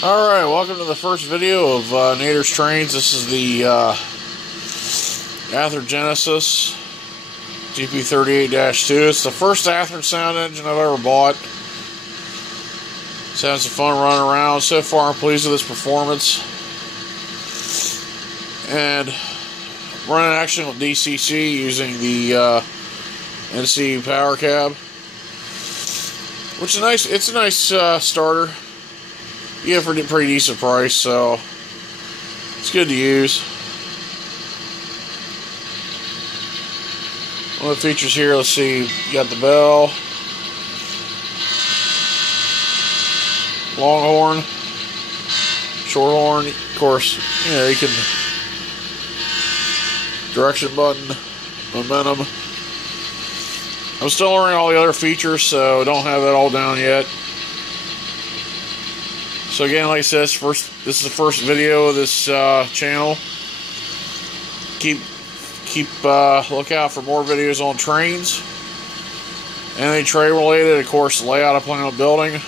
Alright, welcome to the first video of Nader's Trains. This is the Athearn Genesis gp38-2. It's the first Athearn sound engine I've ever bought. Just having some fun running around. So far I'm pleased with this performance. And running action with DCC using the NC power cab. Which is nice. It's a nice starter. Yeah, for a pretty decent price, so it's good to use. One of the features here, let's see, you got the bell, long horn, short horn, of course, you know, you can, direction button, momentum. I'm still learning all the other features, so don't have it all down yet. So again, like I said, this is the first video of this channel. Keep look out for more videos on trains. Anything train related, of course, the layout I plan on building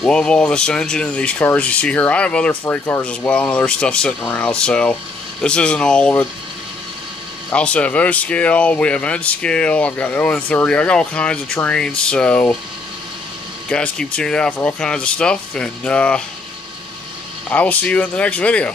will involve this engine and these cars you see here. I have other freight cars as well and other stuff sitting around, so this isn't all of it. I also have O scale, we have N scale, I've got O and 30, I got all kinds of trains, so guys, keep tuning out for all kinds of stuff, and I will see you in the next video.